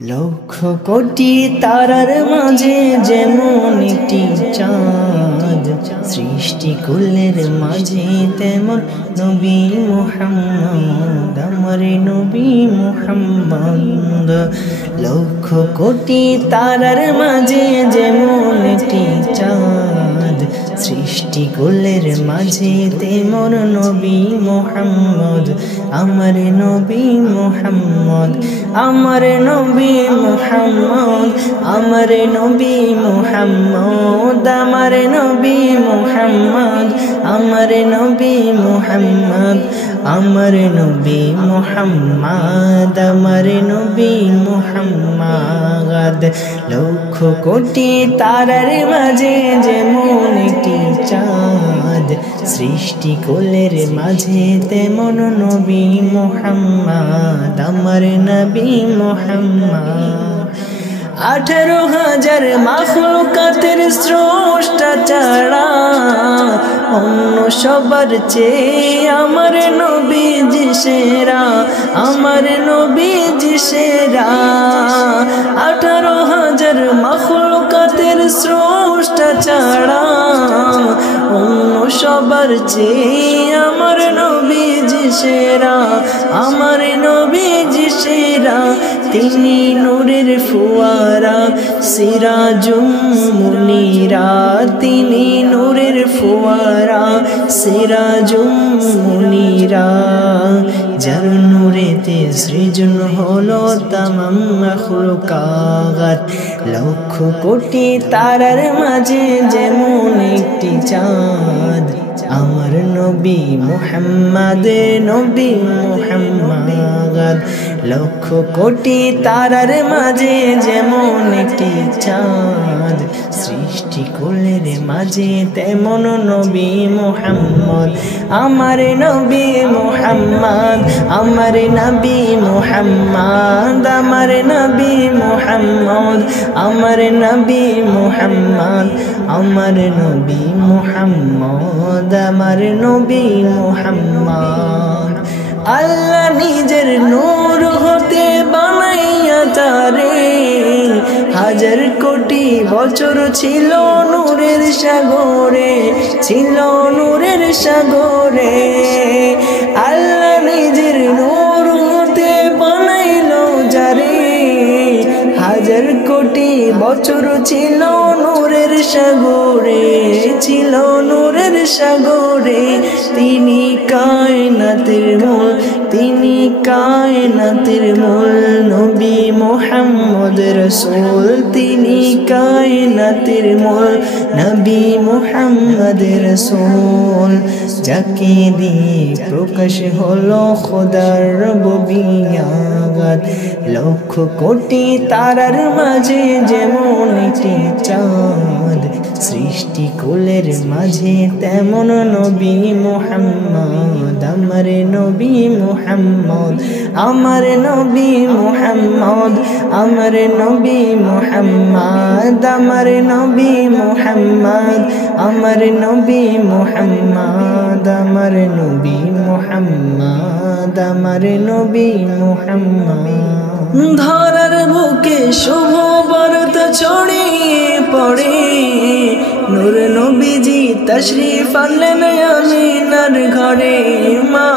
লক্ষ কোটি তারার মাঝে যেমন একটি চাঁদ, সৃষ্টিকুলের মাঝে তেমন নবী মুহাম্মদ, আমার নবী মুহাম্মদ। লক্ষ কোটি তারার মাঝে যেমন একটি চাঁদ, সৃষ্টিকুলের মাঝে তেমন নবী মুহাম্মদ, আমার নবী মুহাম্মদ, আমার নবী মুহাম্মদ, আমার নবী মুহাম্মদ, আমার নবী মুহাম্মদ, আমার নবী মুহাম্মদ, আমার নবী মুহাম্মদ, আমার নবী মুহাম্মদ। লক্ষ কোটি তারার মাঝে যেমন একটি চাঁদ, সৃষ্টিকুলের মাঝে তেমন নবী মুহাম্মদ, আমার নবী মুহাম্মদ। 18,000 মাখলুকাতের স্রষ্টা ছাড়া অন্য সবার চেয়ে আমার নবীজি সেরা, আমার নবীজি সেরা। 18,000 মাখলুকাতের স্রষ্টা ছাড়া অন্য সবার চেয়ে আমার নবীজি সেরা, আমার নবীজি সেরা। তিনি নূরের ফুয়ারা, সিরাজুম মুনিরা, তিনি নূরের ফুয়ারা, সিরাজুম মুনিরা। যার নূরেতে সৃজন হলো তামাম মাখলুকাত। লক্ষ কোটি তারার মাঝে যেমন একটি চাঁদ, আমার নবী মুহাম্মদ, নবী মুহাম্মদ। লক্ষ কোটি তারার মাঝে যেমন একটি চাঁদ, সৃষ্টিকুলের মাঝে তেমন নবী মুহাম্মদ, আমার নবী মুহাম্মদ, আমার নবী মুহাম্মদ, আমার নবী মুহাম্মদ, আমার নবী মুহাম্মদ, আমার নবী মুহাম্মদ, আমার নবী মুহাম্মদ। আল্লাহ নিজের নূর হতে বানাইয়া তারে, 1000 কোটি বছর ছিল নূরের সাগরে, ছিল নূরের সাগরে। আল্লাহ নিজের নূর হতে বানাইলো যারে, 1000 কোটি বছর ছিল নূরের সাগরে, ছিল নূরের সাগরে। তিনি কায়নাতের মূল, তিনি কায়নাতের মূল, নবী মুহাম্মদ রাসূল, তিনি কায়নাতের মূল, নবী মুহাম্মদ রাসূল। যাকে দিয়ে প্রকাশ হলো খোদার রুবুবিয়্যাত। লক্ষ কোটি তারার মাঝে যেমন একটি চাঁদ, সৃষ্টিকুলের মাঝে তেমন নবী মুহাম্মদ, আমার নবী মুহাম্মদ, আমার নবী মুহাম্মদ, আমার নবী মুহাম্মদ, আমার নবী মুহাম্মদ, আমার নবী মুহাম্মদ, আমার নবী মুহাম্মদ, আমার নবী মুহাম্মদ। ধরার বুকে শুভ বার্তা ছড়িয়ে পড়ে, নূর নবীজি তশরিফ আনলেন আমিনার ঘরে, মা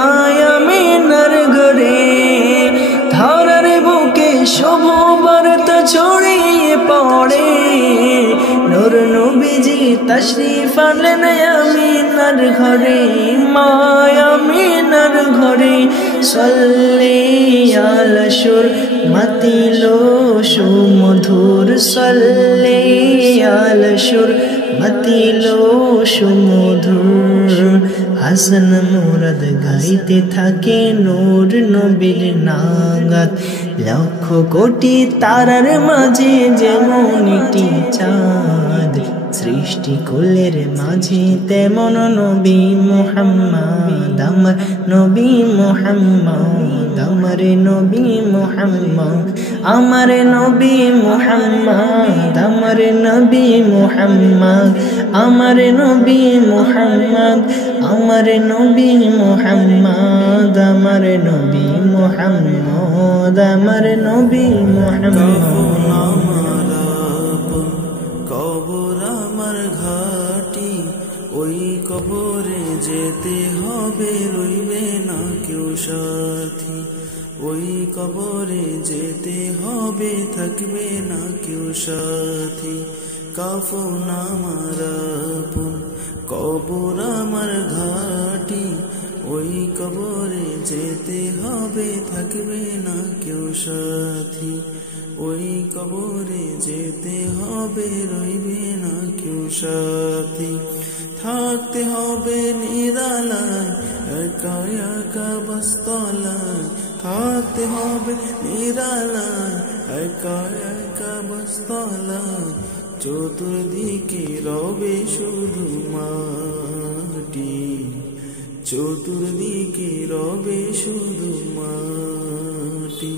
আমিনার ঘরে। ধরার বুকে শুভ বার্তা ছড়িয়ে পড়ে, নূর নবীজি তশরিফ আনলেন আমিনার ঘরে, মা আমিনার ঘরে। সাল্লি আলা সুর মাতিলো সুমধুর, সাল্লি আলা সুর মাতিলো সুমধুর। হাসান মুরাদ গাইতে থাকে নূর নবীর নাগাত। লক্ষ কোটি তারার মাঝে যেমন একটি চাঁদ, সৃষ্টি কুলের মাঝে তেমন নবী মুহাম্মদ আমার নবী মুহাম্মদ আমার নবী মুহাম্মদ আমার নবী মুহাম্মদ আমার নবী মুহাম্মদ আমার নবী মুহাম্মদ আমার নবী মুহাম্মদ আমার নবী মুহাম্মদ আমার নবী মুহাম্মদ কবর আমার ঘাটি ওই কবরে যেতে হবে রইবে না কেউ সাথী ওই কবরে যেতে হবে থাকবে না কেউ সাথী কাফন আমার আপন কবর আমার ঘাটি ওই কবরে যেতে হবে থাকবে না কেউ সাথী ওই কবরে যেতে হবে রইবে না কেউ সাথী থাকতে হবে নিরালায় একা একা বস্তলায় থাকতে হবে নিরালায় একা একা বস্তলায় চতুর্দিকে রবে শুধু মাটি চতুর্দিকে রবে শুধু মাটি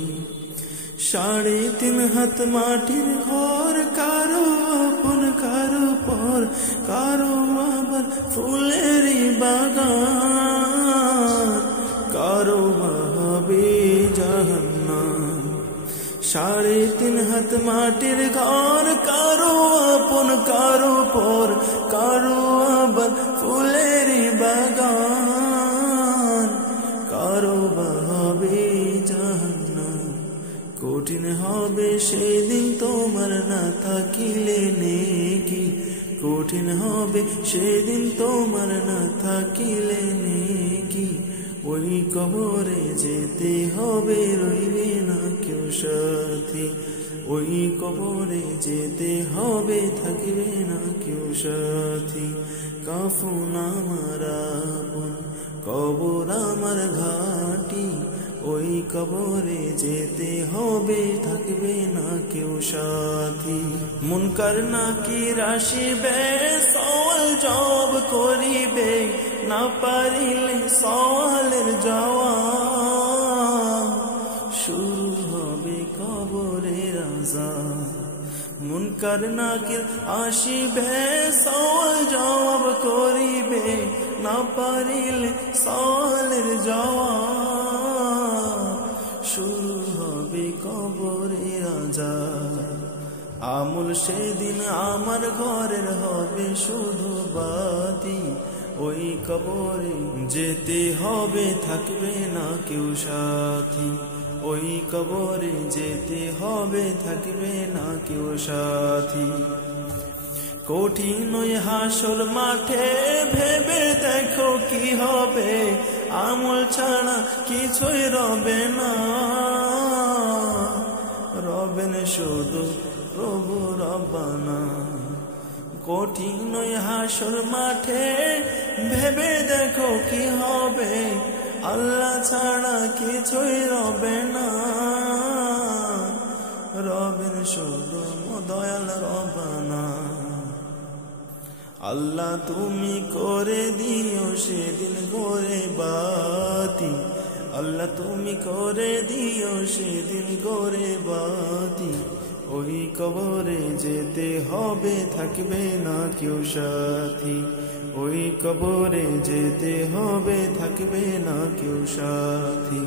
3.5 হাত মাটির ঘর কারো আপন কারো পর কারো আবার ফুলের বাগান কারো হবে জাহান্নাম 3.5 হাত মাটির ঘর কারো আপন কারো পর কারো আবার ফুলের বাগান কারো হবে জাহান্নাম কঠিন হবে সেদিন তোমার না থাকিলে নেকি কঠিন হবে সেদিন তোমার না থাকিলে নেকি ওই কবরে যেতে হবে রইবে না কেউ সাথী ওই কবরে যেতে হবে থাকবে না কেউ সাথী কাফন আমার আপন কবর আমার ঘাটি ওই কবরে যেতে হবে থাকবে না কেউ সাথী মুনকার নাকির আসিবে সওয়াল জবাব করিবে না পারিলে সওয়ালের জবাব শুরু হবে কবরের আযাব মুনকার নাকির আসিবে সওয়াল জবাব করিবে না পারিলে সওয়ালের জবাব শুরু হবে কবরের আযাব আমল সেদিন আমার ঘরের হবে শুধু বাতি ওই কবরে যেতে হবে থাকবে না কেউ সাথী ওই কবরে যেতে হবে থাকবে না কেউ সাথী কঠিন ওই হাসর মাঠে ভেবে দেখো কি হবে আমল ছাড়া কিছুই রবে না রবেন শুধু প্রভু রব্বানা কঠিন ওই হাসর মাঠে ভেবে দেখো কি হবে আল্লাহ ছাড়া কিছুই রবে না রবেন শুধু দয়াল রব্বানা আল্লাহ তুমি করে দিও সেদিন গোরে বাতি আল্লাহ তুমি করে দিও সেদিন গোরে বাতি ওই কবরে যেতে হবে থাকবে না কেউ সাথী ওই কবরে যেতে হবে থাকবে না কেউ সাথী